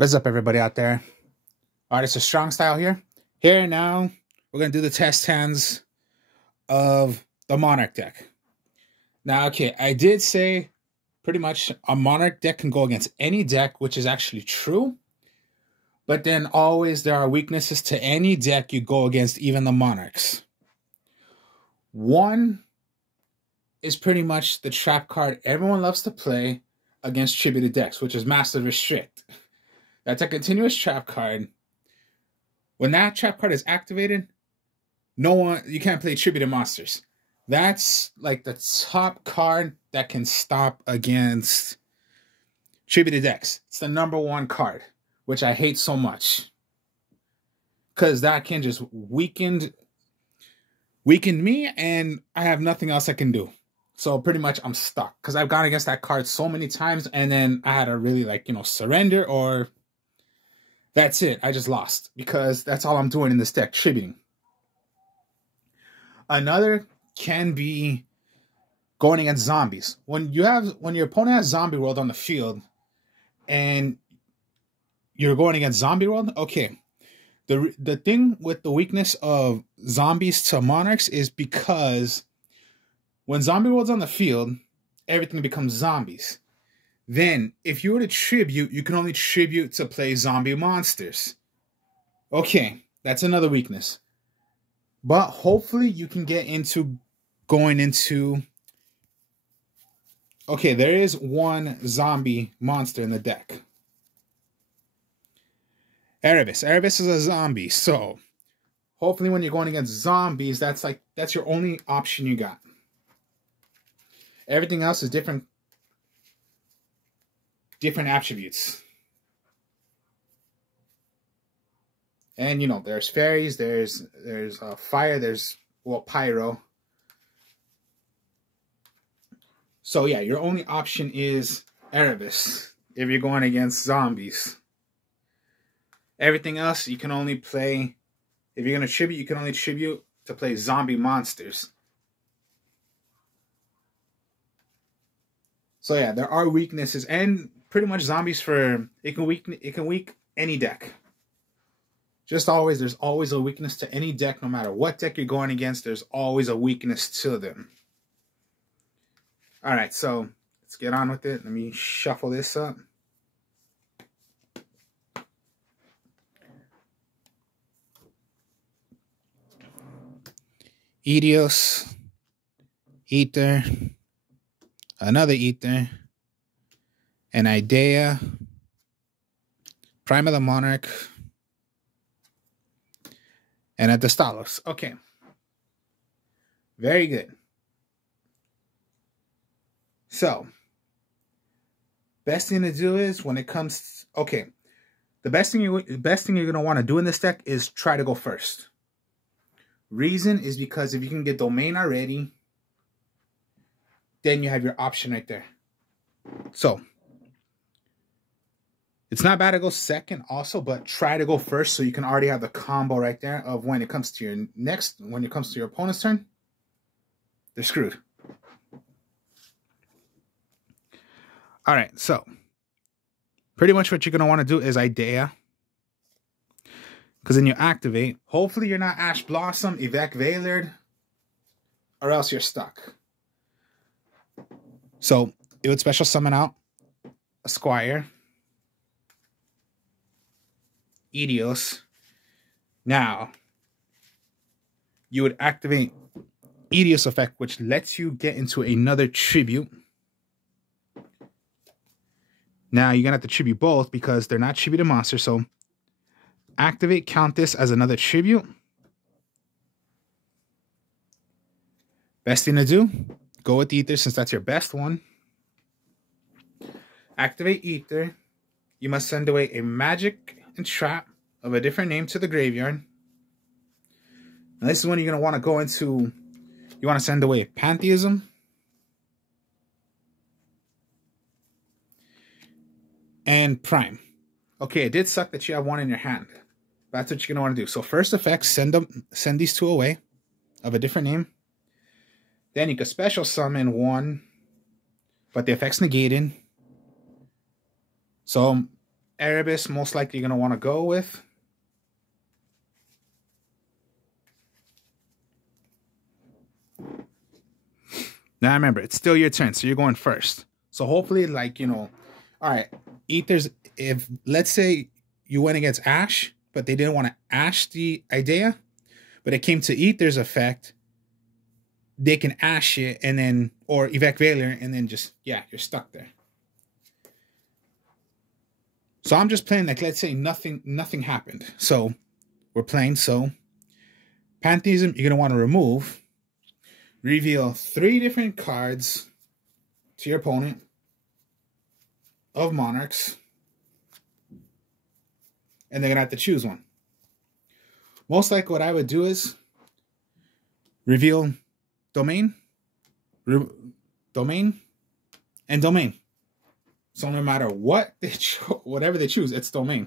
What is up, everybody out there? Artist of Strong Style here. Here now, we're going to do the test hands of the Monarch deck. Now, okay, I did say pretty much a Monarch deck can go against any deck, which is actually true. But then always there are weaknesses to any deck you go against, even the Monarchs. One is pretty much the trap card everyone loves to play against tributed decks, which is Massive Restrict. That's a continuous trap card. When that trap card is activated, you can't play tributed monsters. That's like the top card that can stop against tributed decks. It's the #1 card, which I hate so much. Because that can just weaken me, and I have nothing else I can do. So pretty much I'm stuck. Because I've gone against that card so many times, and then I had to really surrender, or that's it. I just lost. Because that's all I'm doing in this deck, tributing. Another can be going against zombies. When your opponent has Zombie World on the field, and you're going against Zombie World, okay. The thing with the weakness of zombies to Monarchs is because when Zombie World's on the field, everything becomes zombies. Then, if you were to tribute, you can only tribute to play zombie monsters. Okay, that's another weakness. But hopefully you can get into going into... Okay, there is one zombie monster in the deck. Erebus. Erebus is a zombie, so hopefully when you're going against zombies, that's your only option you got. Everything else is different attributes. And there's fairies, there's fire, there's pyro. So yeah, your only option is Erebus if you're going against zombies. Everything else you can only play, if you're going to tribute, you can only tribute to play zombie monsters. So yeah, there are weaknesses, and pretty much zombies it can weak any deck. There's always a weakness to any deck, no matter what deck you're going against, there's always a weakness to them. Alright, so let's get on with it. Let me shuffle this up. Edios, Ether, another Ether, an Idea, Prime of the Monarch, and a Destalos. Okay. Very good. So, best thing to do is when it comes... Okay. The best thing you're going to want to do in this deck is try to go first. Reason is because if you can get Domain already, then you have your option right there. So, it's not bad to go second also, but try to go first so you can already have the combo right there of when it comes to your opponent's turn, they're screwed. Alright, so pretty much what you're going to want to do is Idea. Because then you activate. Hopefully you're not Ash Blossom, Evac Veilard, or else you're stuck. So it would special summon out a Squire, Edios. Now, you would activate Edios effect, which lets you get into another tribute. Now, you're going to have to tribute both because they're not tributed monsters, so activate, count this as another tribute. Best thing to do, go with Ether since that's your best one. Activate Ether. You must send away a magic and trap of a different name to the graveyard. Now this is when you're going to want to go into, you want to send away Pantheism. And Prime. Okay, it did suck that you have one in your hand. That's what you're going to want to do. So first effect, send these two away of a different name. Then you can special summon one, but the effect's negated. So Erebus, most likely you're going to want to go with. Now remember, it's still your turn, so you're going first. So hopefully, like, you know, all right, Ethers, if, let's say you went against Ash, but they didn't want to Ash the idea, but it came to Ether's effect, they can Ash it and then, or Evac Veiler, and then just, yeah, you're stuck there. So I'm just playing, like, let's say nothing happened. So we're playing, so Pantheism, you're going to want to remove. Reveal 3 different cards to your opponent of Monarchs. And they're going to have to choose one. Most likely what I would do is reveal Domain, Domain, and Domain. So no matter what they whatever they choose, it's Domain.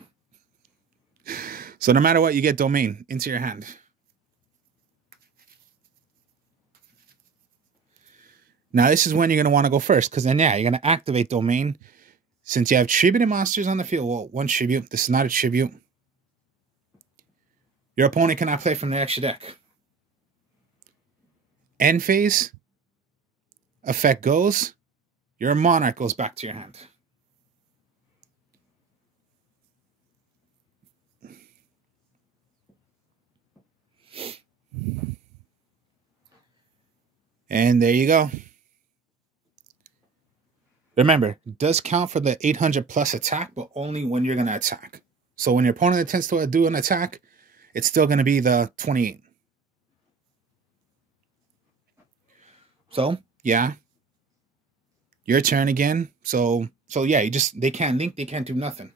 So no matter what, you get Domain into your hand. Now this is when you're going to want to go first, because then, yeah, you're going to activate Domain. Since you have tributed monsters on the field, well, 1 tribute. This is not a tribute. Your opponent cannot play from the extra deck. End phase. Effect goes. Your Monarch goes back to your hand. And there you go. Remember, it does count for the 800 plus attack, but only when you're going to attack. So when your opponent attempts to do an attack, it's still going to be the 28. So, yeah. Your turn again. So yeah, they can't link, they can't do nothing.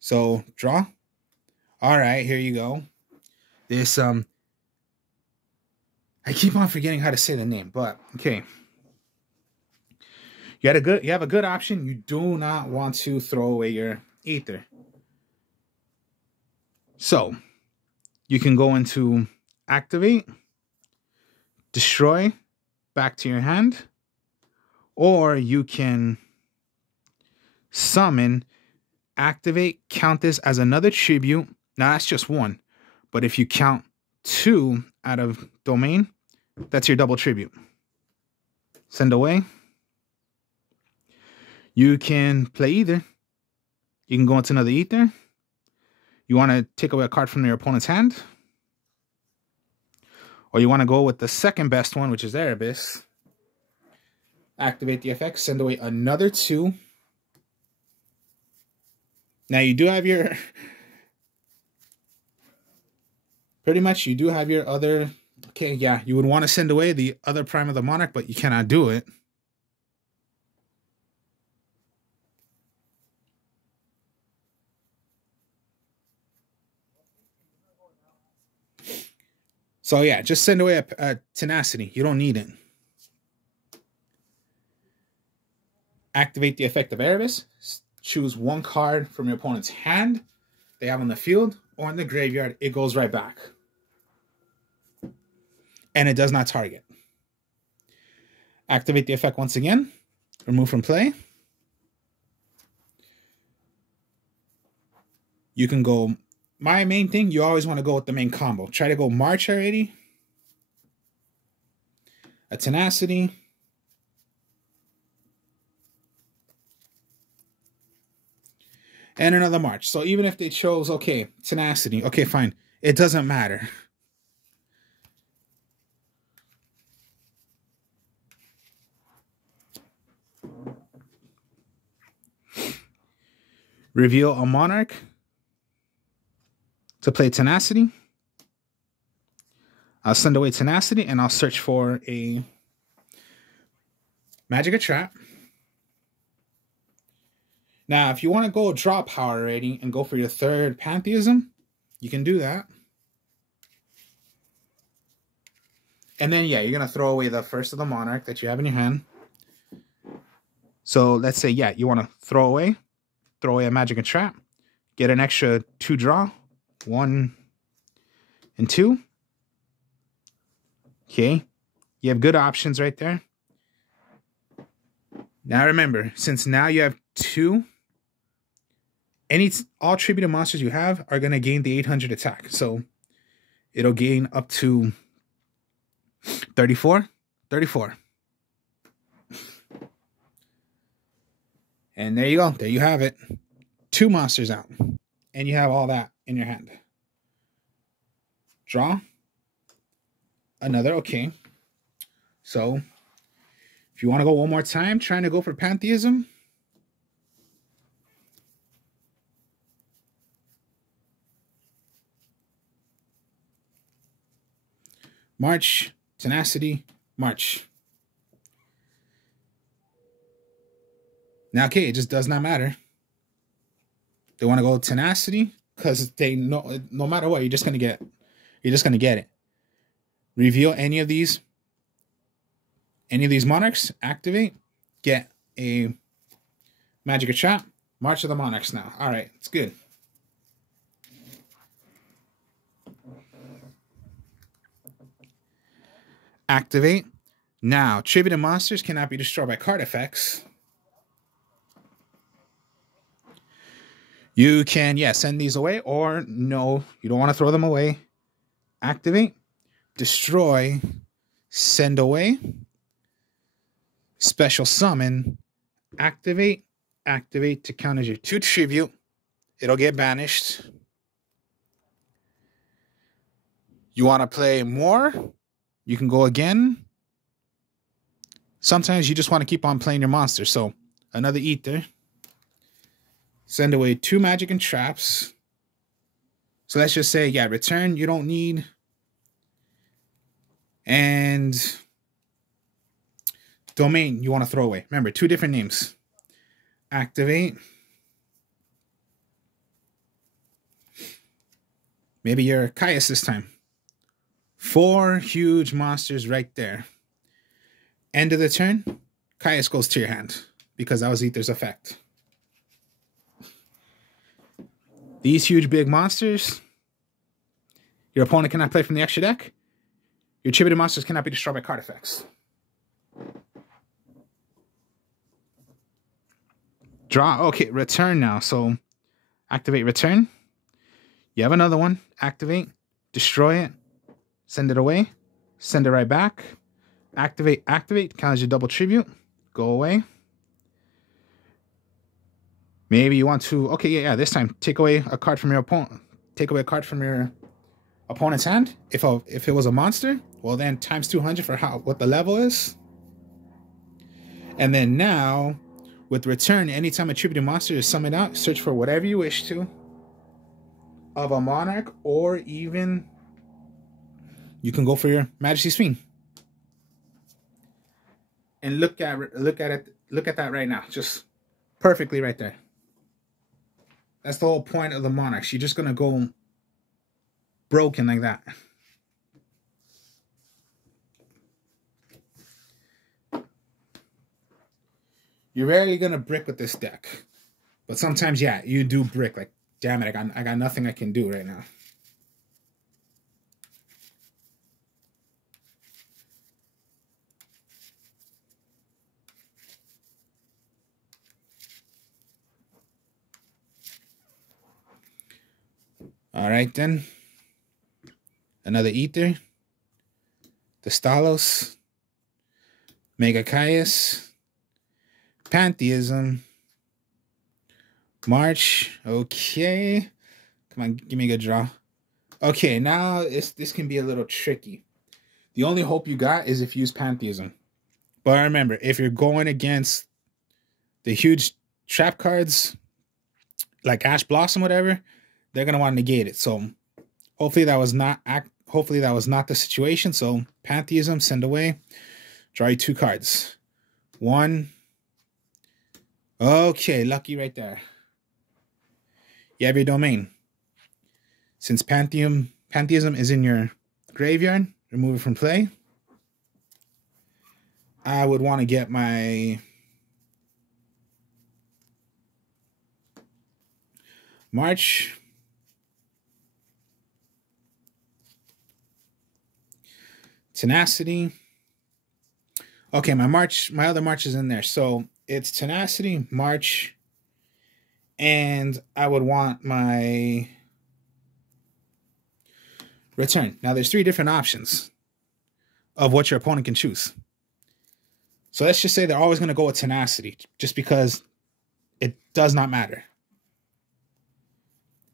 So, draw. All right, here you go. This, I keep on forgetting how to say the name, but, okay. You have a good option. You do not want to throw away your Ether. So, you can go into activate, destroy, back to your hand, or you can summon, activate, count this as another tribute. Now, that's just 1. But if you count 2 out of Domain, that's your double tribute. Send away. You can play either. You can go into another Ether. You want to take away a card from your opponent's hand. Or you want to go with the second best one, which is Erebus. Activate the effect. Send away another 2. Now you do have your... Pretty much you do have your other... Okay, yeah. You would want to send away the other prime of the Monarch, but you cannot do it. So yeah, just send away a Tenacity. You don't need it. Activate the effect of Erebus. Choose 1 card from your opponent's hand they have on the field or in the graveyard. It goes right back. And it does not target. Activate the effect once again. Remove from play. You can go... My main thing, you always want to go with the main combo. Try to go March already. A Tenacity. And another March. So even if they chose, okay, Tenacity. Okay, fine. It doesn't matter. Reveal a Monarch to play Tenacity. I'll send away Tenacity and I'll search for a Magic Trap. Now, if you want to go draw power already and go for your 3rd Pantheism, you can do that. And then, yeah, you're going to throw away the first of the Monarch that you have in your hand. So let's say, yeah, you want to throw away a Magic Trap, get an extra 2 draw, 1 and 2. Okay, you have good options right there. Now remember, since now you have 2 all tributed monsters you have are going to gain the 800 attack. So it'll gain up to 34. And there you go. There you have it. 2 monsters out. And you have all that in your hand. Draw. Another. Okay. So if you want to go one more time, trying to go for Pantheism. March, Tenacity, March. Now, okay, it just does not matter. They want to go Tenacity because they know no matter what, you're just gonna get it. Reveal any of these monarchs, activate, get a magic or trap. March of the Monarchs now. All right, it's good. Activate. Now, tributed monsters cannot be destroyed by card effects. You can, send these away, or no, you don't want to throw them away. Activate, destroy, send away, special summon, activate to counter your 2 tribute. It'll get banished. You want to play more? You can go again. Sometimes you just want to keep on playing your monster. So another Ether. Send away 2 magic and traps. So let's just say, return you don't need. And domain you want to throw away. Remember, 2 different names. Activate. Maybe you're Caius this time. 4 huge monsters right there. End of the turn, Caius goes to your hand because that was Ether's effect. These huge big monsters, your opponent cannot play from the extra deck. Your tributed monsters cannot be destroyed by card effects. Draw. Okay, return now. So activate return. You have another one. Activate. Destroy it. Send it away. Send it right back. Activate. Count as your double tribute. Go away. Maybe you want to... Okay, this time take away a card from your opponent. Take away a card from your opponent's hand. If it was a monster, well then times 200 for what the level is. And then now, with return, anytime a tributed monster is summoned out, search for whatever you wish to of a monarch, or even you can go for your Majesty's Fiend. And look at that right now, just perfectly right there. That's the whole point of the Monarchs. You're just gonna go broken like that. You're rarely gonna brick with this deck, but sometimes, you do brick. Like, damn it, I got nothing I can do right now. All right, then. Another Ether. The Stalos. Mega Caius. Pantheism. March. Okay. Come on, give me a good draw. Okay, now this can be a little tricky. The only hope you got is if you use Pantheism. But remember, if you're going against the huge trap cards, like Ash Blossom, whatever, they're gonna want to negate it. So hopefully that was not the situation. So Pantheism, send away. Draw you 2 cards. 1. Okay, lucky right there. You have your domain. Since Pantheism is in your graveyard, remove it from play. I would want to get my March. Tenacity. Okay, my other March is in there. So it's Tenacity, March, and I would want my return. Now, there's 3 different options of what your opponent can choose. So let's just say they're always going to go with tenacity, just because it does not matter.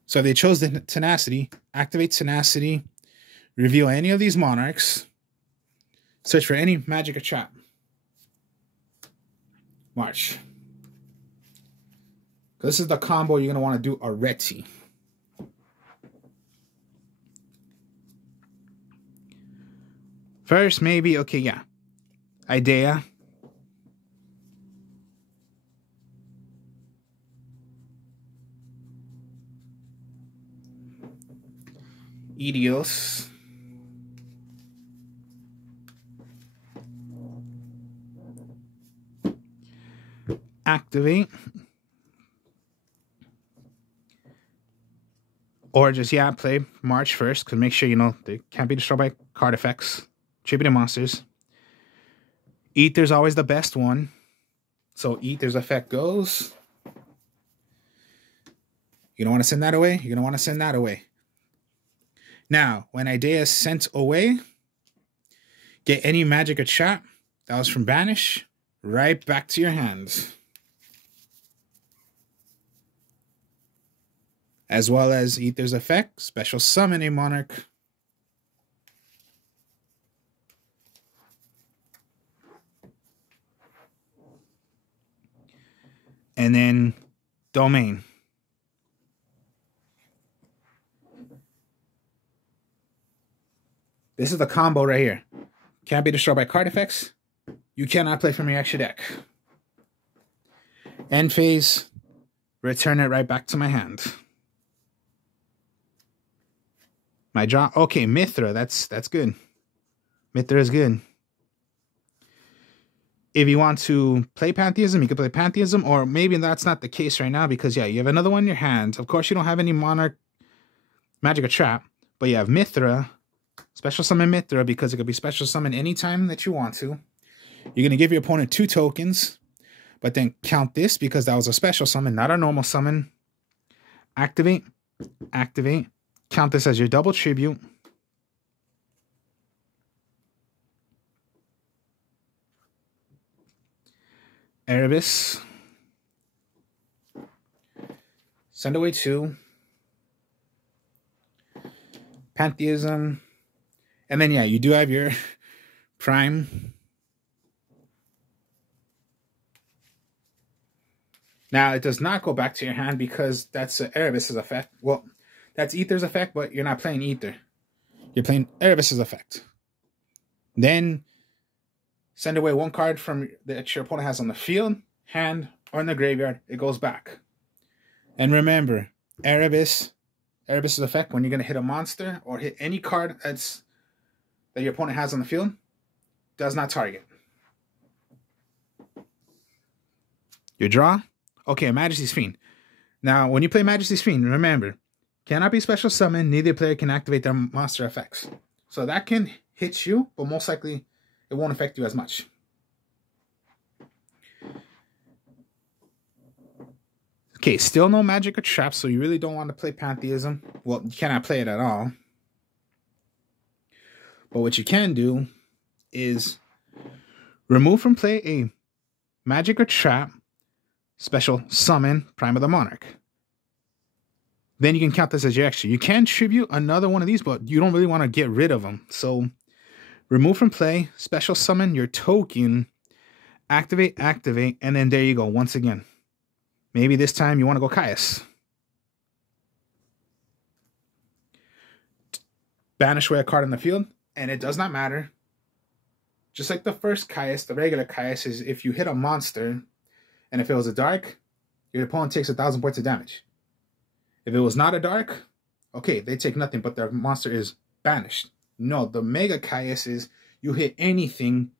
So if they chose the tenacity, activate tenacity, reveal any of these monarchs, search for any magic or trap. March. This is the combo you're going to want to do already. First, maybe, okay, yeah. Idea. Idios. Activate. Or just, yeah, play March first, because make sure, you know, they can't be destroyed by card effects. Tributed monsters. Ether's always the best one. So Ether's effect goes. You don't want to send that away? You're going to want to send that away. Now, when Idea is sent away, get any magic or trap that was from Banish right back to your hands. As well as Ether's effect, special summon a Monarch. And then Domain. This is the combo right here. Can't be destroyed by card effects. You cannot play from your extra deck. End phase. Return it right back to my hand. My draw. Okay, Mithra. That's good. Mithra is good. If you want to play Pantheism, you can play Pantheism, or maybe that's not the case right now because, yeah, you have another one in your hand. Of course, you don't have any Monarch, Magic, or Trap, but you have Mithra. Special summon Mithra because it could be special summon anytime that you want to. You're going to give your opponent 2 tokens, but then count this because that was a special summon, not a normal summon. Activate. Activate. Count this as your double tribute. Erebus. Send away 2. Pantheism. And then, yeah, you do have your Prime. Now, it does not go back to your hand because that's Erebus's effect. Well, that's Ether's effect, but you're not playing Ether. You're playing Erebus's effect. Then, send away 1 card from that your opponent has on the field, hand, or in the graveyard. It goes back. And remember, Erebus's effect, when you're going to hit a monster or hit any card that your opponent has on the field, does not target. Your draw? Okay, Majesty's Fiend. Now, when you play Majesty's Fiend, remember, cannot be special summon, neither player can activate their monster effects. So that can hit you, but most likely it won't affect you as much. Okay, still no magic or trap, so you really don't want to play Pantheism. Well, you cannot play it at all. But what you can do is remove from play a magic or trap, special summon Prime of the Monarch. Then you can count this as your extra. You can tribute another one of these, but you don't really want to get rid of them. So remove from play, special summon your token, activate, activate, and then there you go once again. Maybe this time you want to go Caius. Banish away a card on the field, and it does not matter. Just like the first Caius, the regular Caius is if you hit a monster, and if it was a dark, your opponent takes 1,000 points of damage. If it was not a dark, okay, they take nothing, but their monster is banished. No, the Mega Caius is you hit anything,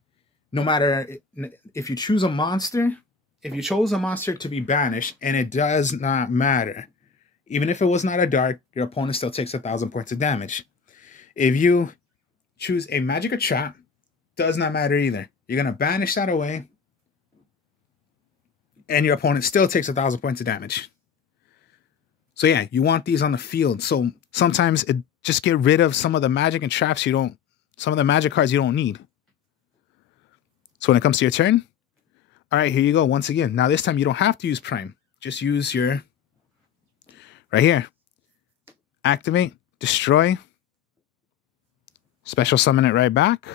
no matter if you choose a monster. If you chose a monster to be banished, and it does not matter. Even if it was not a dark, your opponent still takes 1,000 points of damage. If you choose a magic or trap, does not matter either. You're going to banish that away, and your opponent still takes 1,000 points of damage. So yeah, you want these on the field. So sometimes it just get rid of some of the magic and traps you don't, some of the magic cards you don't need. So when it comes to your turn, all right, here you go once again. Now this time you don't have to use Prime. Just use your, right here. Activate, destroy, special summon it right back.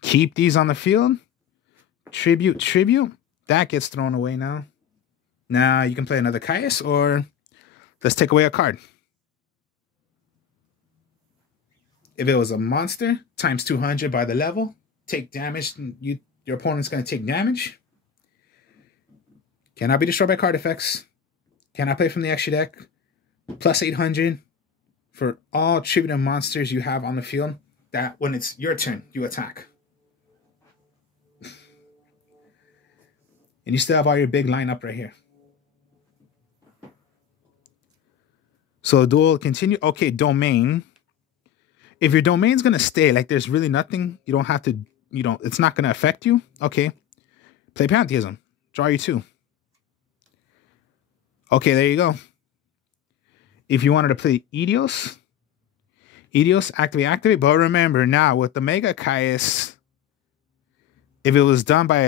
Keep these on the field. Tribute, tribute. That gets thrown away now. Now you can play another Caius, or let's take away a card. If it was a monster, times 200 by the level, take damage. Your opponent's going to take damage. Cannot be destroyed by card effects. Cannot play from the extra deck. Plus 800 for all tributed monsters you have on the field. That when it's your turn, you attack. And you still have all your big lineup right here. So duel continue. Okay, domain. If your domain's gonna stay, like there's really nothing, you don't have to, it's not gonna affect you. Okay. Play Pantheism. Draw you 2. Okay, there you go. If you wanted to play Eidos, activate. But remember now with the Mega Caius, if it was done by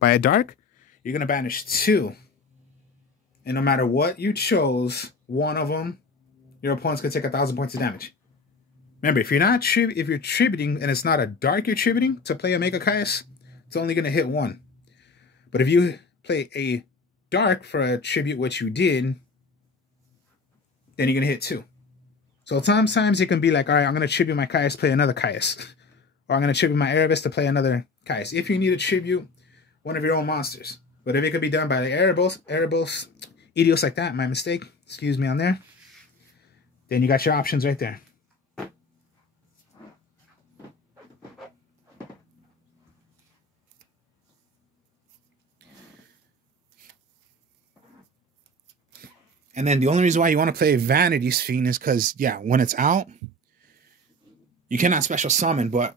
a dark, you're gonna banish 2. And no matter what you chose, one of them, your opponent's gonna take 1,000 points of damage. Remember, if you're tributing and it's not a dark you're tributing to play a Mega Caius, it's only gonna hit 1. But if you play a dark for a tribute, which you did, then you're gonna hit 2. So sometimes it can be like, all right, I'm gonna tribute my Caius, play another Caius. Or I'm gonna tribute my Erebus to play another Caius. If you need to tribute one of your own monsters. But if it could be done by the Erebus, Eidos like that, my mistake, excuse me on there, then you got your options right there. And then the only reason why you want to play Vanity's Fiend is because, yeah, when it's out, you cannot special summon, but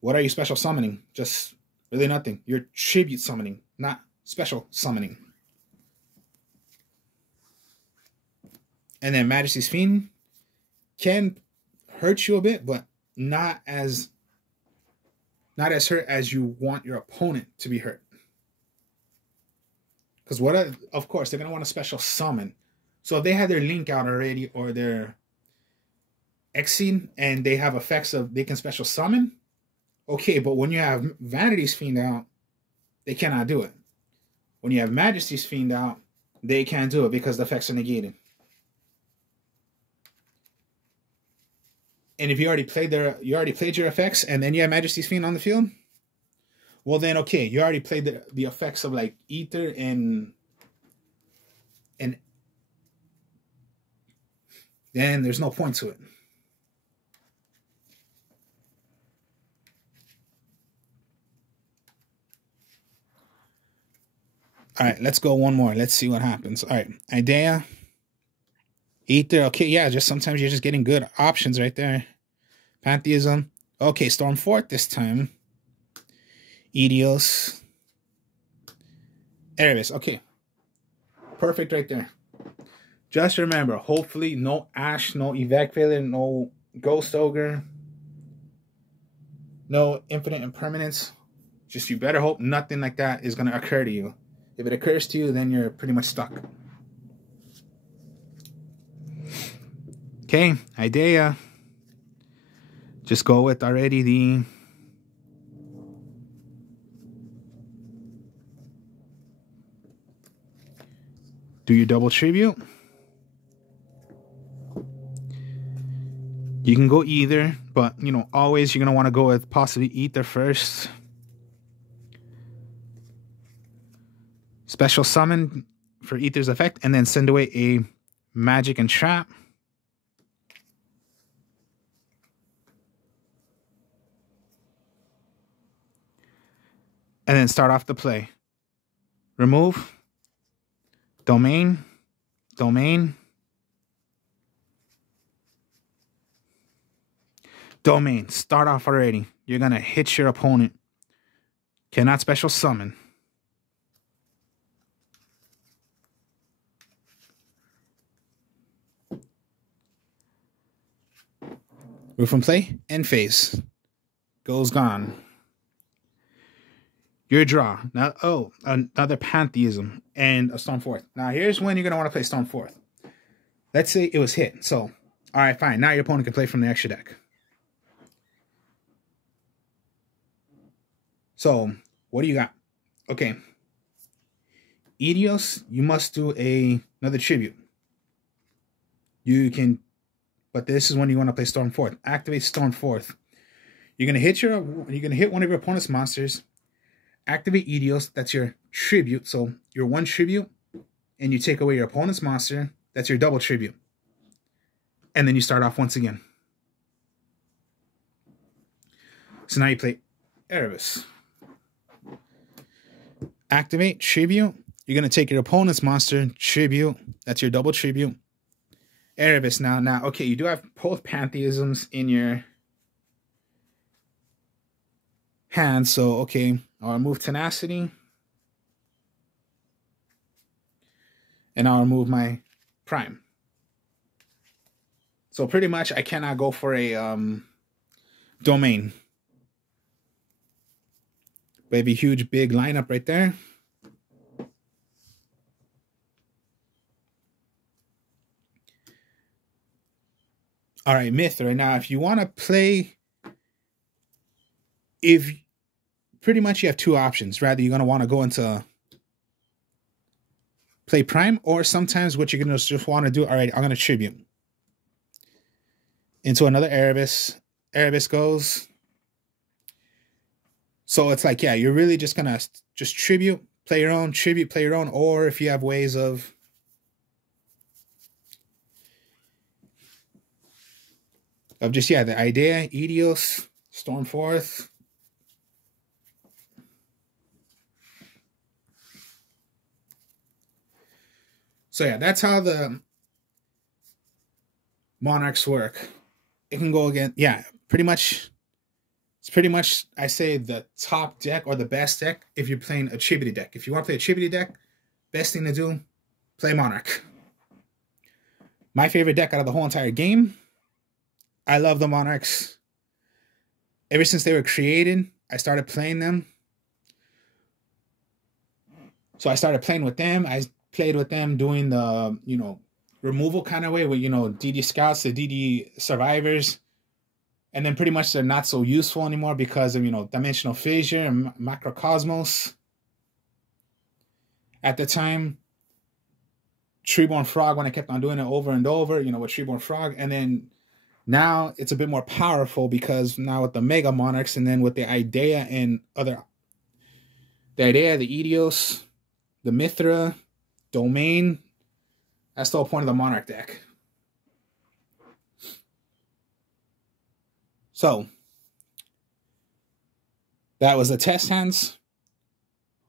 what are you special summoning? Just really nothing. You're tribute summoning, not special summoning. And then Majesty's Fiend can hurt you a bit, but not as hurt as you want your opponent to be hurt. Because of course, they're going to want a special summon. So if they had their Link out already or their Exceed and they have effects of they can special summon, okay, but when you have Vanity's Fiend out, they cannot do it. When you have Majesty's Fiend out, they can't do it because the effects are negated. And if you already played your effects and then you have Majesty's Fiend on the field, well then okay, you already played the effects of like Ether and then there's no point to it. All right, let's go one more. Let's see what happens. All right, Idea, Ether. Okay, yeah, just sometimes you're just getting good options right there. Pantheism. Okay, Stormfort this time. Eidos. Erebus. Okay. Perfect right there. Just remember, hopefully no Ash, no Evac Failure, no Ghost Ogre, no Infinite Impermanence. Just you better hope nothing like that is going to occur to you. If it occurs to you, then you're pretty much stuck. Okay, Idea. Just go with already the do your double tribute. You can go either, but always you're gonna want to go with possibly Ether first. Special summon for Ether's effect, and then send away a magic and trap. And then start off the play. Remove. Domain. Domain. Domain. Start off already. You're going to hit your opponent. Cannot special summon. Move from play, end phase. Goes gone. Your draw. Now, oh, another Pantheism and a Stone Fourth. Now, here's when you're going to want to play Stone Fourth. Let's say it was hit. So, all right, fine. Now your opponent can play from the extra deck. So, what do you got? Okay. Idios, you must do another tribute. You can, but this is when you want to play Storm Fourth. Activate Storm Fourth. You're gonna hit one of your opponent's monsters. Activate Idios. That's your tribute. So your one tribute, and you take away your opponent's monster. That's your double tribute. And then you start off once again. So now you play Erebus. Activate tribute. You're gonna take your opponent's monster tribute. That's your double tribute. Erebus. Now, okay, you do have both Pantheisms in your hand, so okay, I'll remove Tenacity, and I'll remove my Prime. So pretty much, I cannot go for a Domain. Baby, huge, big lineup right there. All right, Mithra. Now, if you want to play, pretty much you have two options. Rather, you're going to want to go into play Prime, or sometimes what you're going to just want to do, all right, I'm going to tribute into another Erebus. Erebus goes. So it's like, yeah, you're really just going to just tribute, play your own, tribute, play your own, or if you have ways of just, yeah, the idea, Idios, Storm Fourth. So yeah, that's how the Monarchs work. It can go again, yeah, pretty much. It's pretty much, I say, the top deck or the best deck if you're playing a Tribute deck. If you want to play a Tribute deck, best thing to do, play Monarch. My favorite deck out of the whole entire game. I love the Monarchs. Ever since they were created, I started playing them. So I started playing with them. I played with them doing the, removal kind of way with, DD Scouts, the DD Survivors. And then pretty much they're not so useful anymore because of, Dimensional Fissure and Macrocosmos. At the time, Treeborn Frog, when I kept on doing it over and over, with Treeborn Frog. And then now it's a bit more powerful because now with the Mega Monarchs and then with the Idea and the Idea, the Idios, the Mithra, Domain, that's the whole point of the Monarch deck. So, that was the test hands.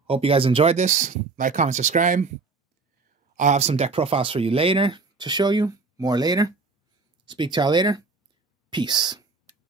Hope you guys enjoyed this. Like, comment, subscribe. I'll have some deck profiles for you later to show you. More later. Speak to y'all later. Peace.